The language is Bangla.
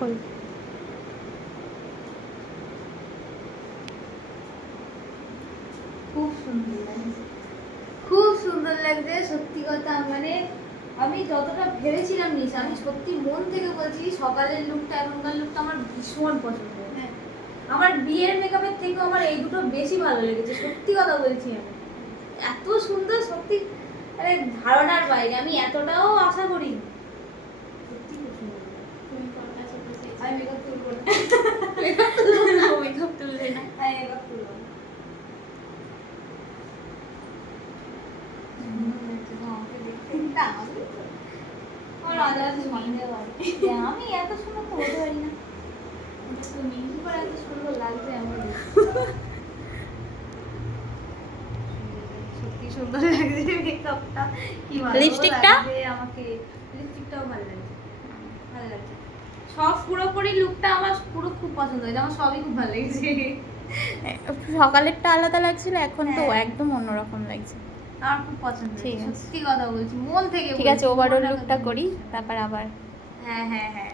খোল। খুব সুন্দর লাগছে, খুব সুন্দর লাগছে সত্যি কথা। মানে আমি যতটা ভেবেছিলাম নিস, আমি সত্যি মন থেকে বলছি সকালের লুকটা এখনকার লুকটা আমার ভীষণ পছন্দ। আমার বিয়ের মেকআপের থেকেও আমার এই দুটো বেশি ভালো লেগেছে, সত্যি কথা বলছি। আমি এত সুন্দর সত্যি, মানে ধারণার বাইরে, আমি এতটাও আশা করি সত্যি খুব সুন্দর। আমি মেকআপ তুলবো না, মেকআপ তুলবে না? আমি মেকআপ তুলবো না। আমি এত সুন্দর তো হতে পারি না, এত সুন্দর লাগছে আমার। সত্যি সুন্দর লাগছে মেকআপটা, কি ভালো লিপস্টিকটা? লাগছে আমাকে। লিপস্টিকটাও ভালো লাগছে, ভালো লাগছে। সব পুরোপুরি লুকটা আমার পুরো খুব পছন্দ হয়েছে, আমার সবই খুব ভালো লেগেছে। সকালেরটা আলাদা লাগছিল, এখন তো হ্যাঁ। একদম অন্যরকম লাগছে। আমার খুব পছন্দ ঠিক হয়েছে, আছে। সত্যি কথা বলছি মন থেকে ঠিক আছে, বলছি, ওভারঅল মনটা লুকটা একদম করি, বলছি। তারপর আবার। হ্যাঁ হ্যাঁ হ্যাঁ।